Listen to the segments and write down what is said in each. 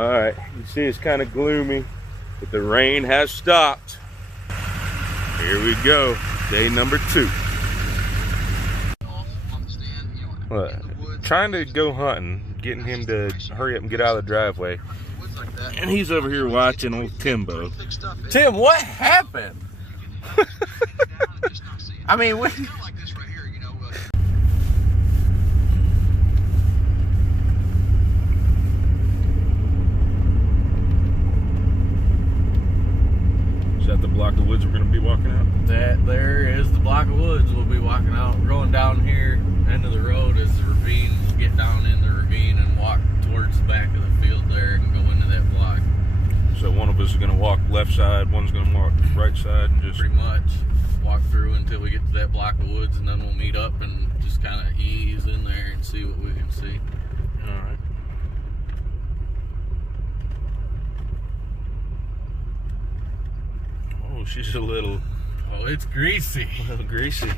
All right, you see it's kind of gloomy, but the rain has stopped. Here we go, day number 2. What? Trying to go hunting, getting him to hurry up and get out of the driveway. And he's over here watching old Timbo. Tim, what happened? I mean, what? Is that the block of woods we're going to be walking out? That there is the block of woods we'll be walking out. Going down here, end of the road is the ravine. We'll get down in the ravine and walk towards the back of the field there and go into that block. So one of us is going to walk left side, one's going to walk right side, and just... Pretty much walk through until we get to that block of woods, and then we'll meet up and just kind of ease in there and see what we can see. All right. Oh, she's a little... Oh, it's greasy. A little greasy.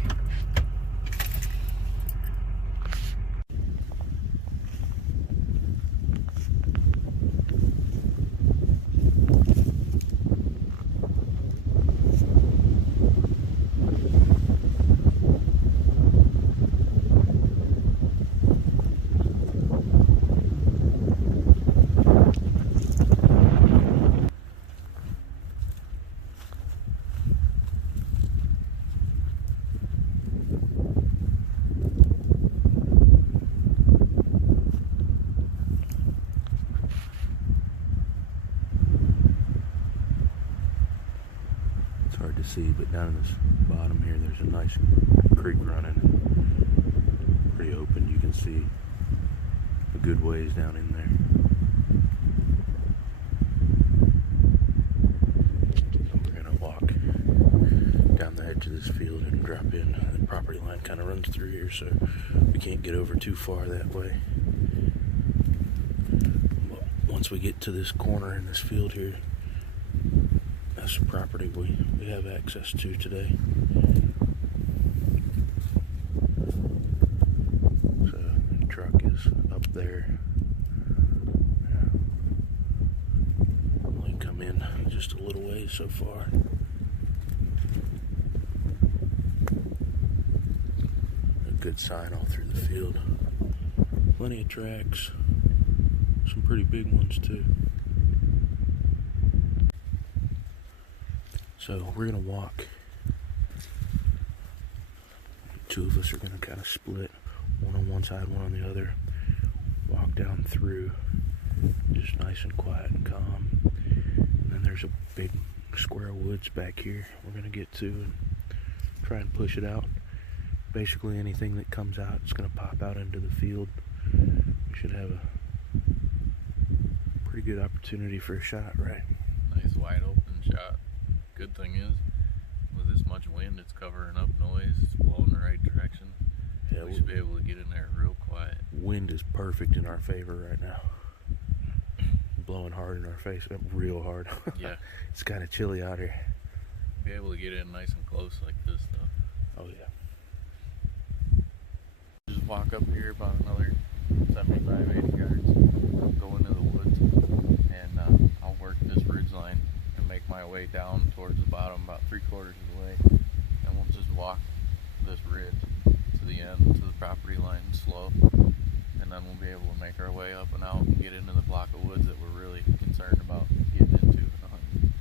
Hard to see, but down in this bottom here there's a nice creek running, pretty open. You can see a good ways down in there. We're gonna walk down the edge of this field and drop in. The property line kind of runs through here, so we can't get over too far that way. But once we get to this corner in this field here, that's the property we have access to today. So the truck is up there. Only come in just a little ways so far. A good sign all through the field. Plenty of tracks. Some pretty big ones too. So we're going to walk. 2 of us are going to kind of split, one on one side, one on the other. Walk down through, just nice and quiet and calm. And then there's a big square of woods back here we're going to get to and try and push it out. Basically anything that comes out is going to pop out into the field. We should have a pretty good opportunity for a shot, right? Nice wide open shot. Good thing is, with this much wind, it's covering up noise, it's blowing the right direction. Yeah, we should be able to get in there real quiet. Wind is perfect in our favor right now. Blowing hard in our face, real hard. Yeah. It's kind of chilly out here. Be able to get in nice and close like this, though. Oh yeah. Just walk up here about another 75, 80 yards, go into the woods, and I'll work this ridge line and make my way down towards the bottom about 3/4 of the way, and we'll just walk this ridge to the end, to the property line slow, and then we'll be able to make our way up and out and get into the block of woods that we're really concerned about getting into and hunting.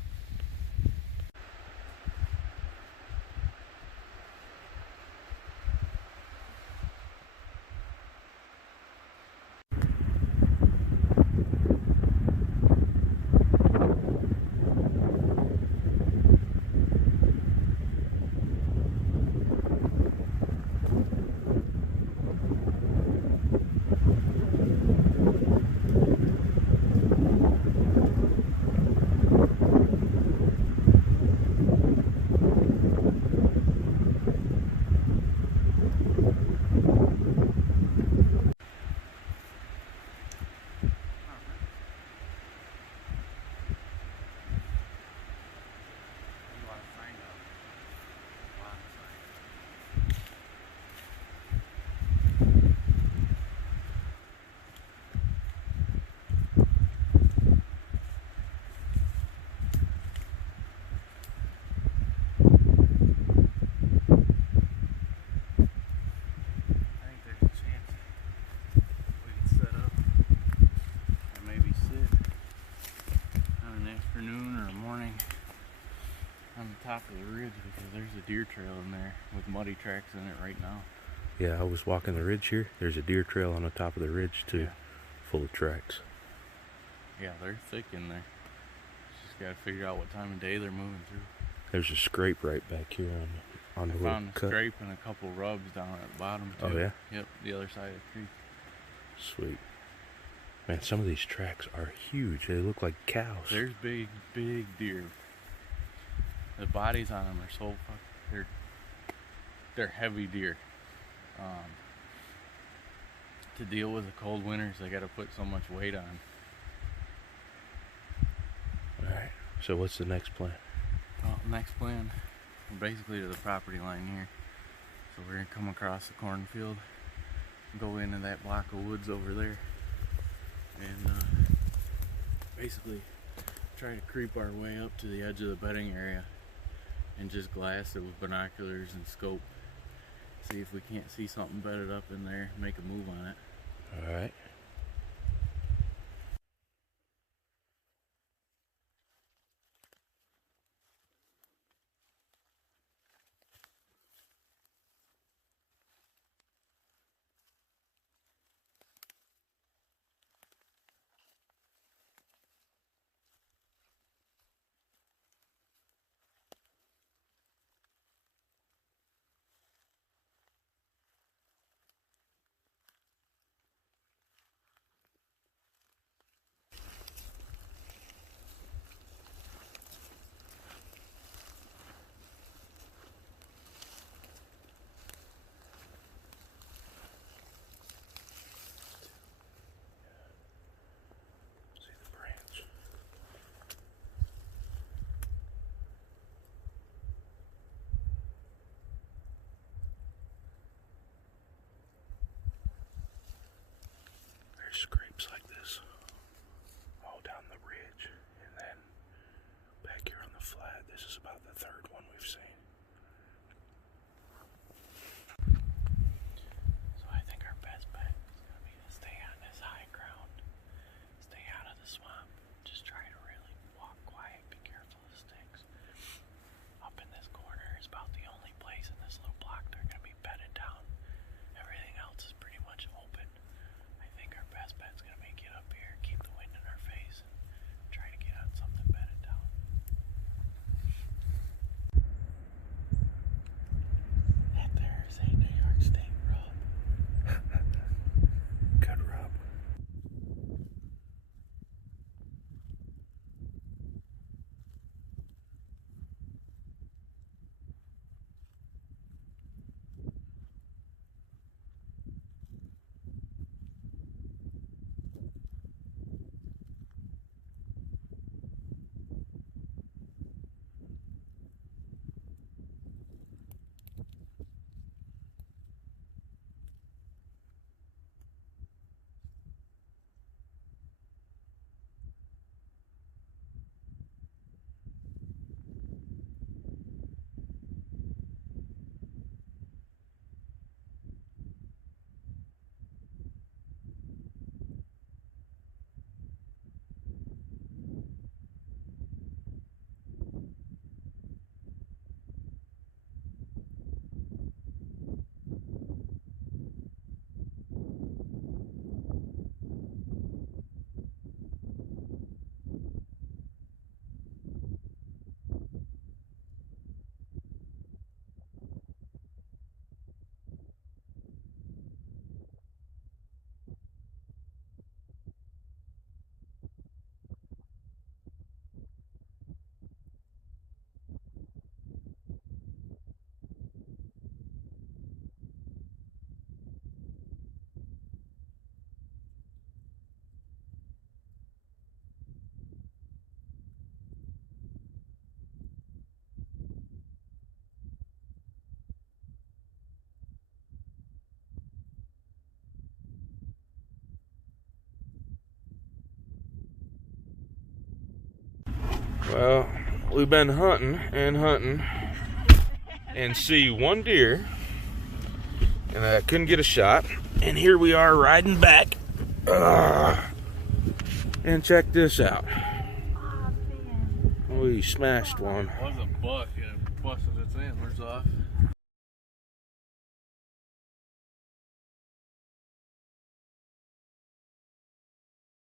afternoon or a morning on the top of the ridge because there's a deer trail in there with muddy tracks in it right now. Yeah, I was walking the ridge here. There's a deer trail on the top of the ridge too, full of tracks. Yeah, they're thick in there. Just gotta figure out what time of day they're moving through. There's a scrape right back here on the little found a cut. scrape and a couple rubs down at the bottom too. Oh yeah? Yep, the other side of the creek. Sweet. Man, some of these tracks are huge. They look like cows. There's big deer. The bodies on them are so they're heavy deer. To deal with the cold winters, they got to put so much weight on. Alright, so what's the next plan? Well, next plan, we're basically to the property line here. So we're going to come across the cornfield, go into that block of woods over there, and basically try to creep our way up to the edge of the bedding area and just glass it with binoculars and scope. See if we can't see something bedded up in there, make a move on it. Alright. Scrapes like this all down the ridge, and then back here on the flat. This is about the third one we've seen. So I think our best bet is going to be to stay on this high ground, stay out of the swamp, just try to really walk quiet, be careful of sticks. Up in this corner is about the only place in this little block they're going to be bedded down. Everything else is pretty much open. I think our best bet's gonna be get up here, keep the wind in our face, and try to get on something bedded down. That there is a New York State rub. Good rub. Well, we've been hunting and see one deer, and I couldn't get a shot. And here we are riding back. And check this out. you smashed one. It was a buck. It busted its antlers off.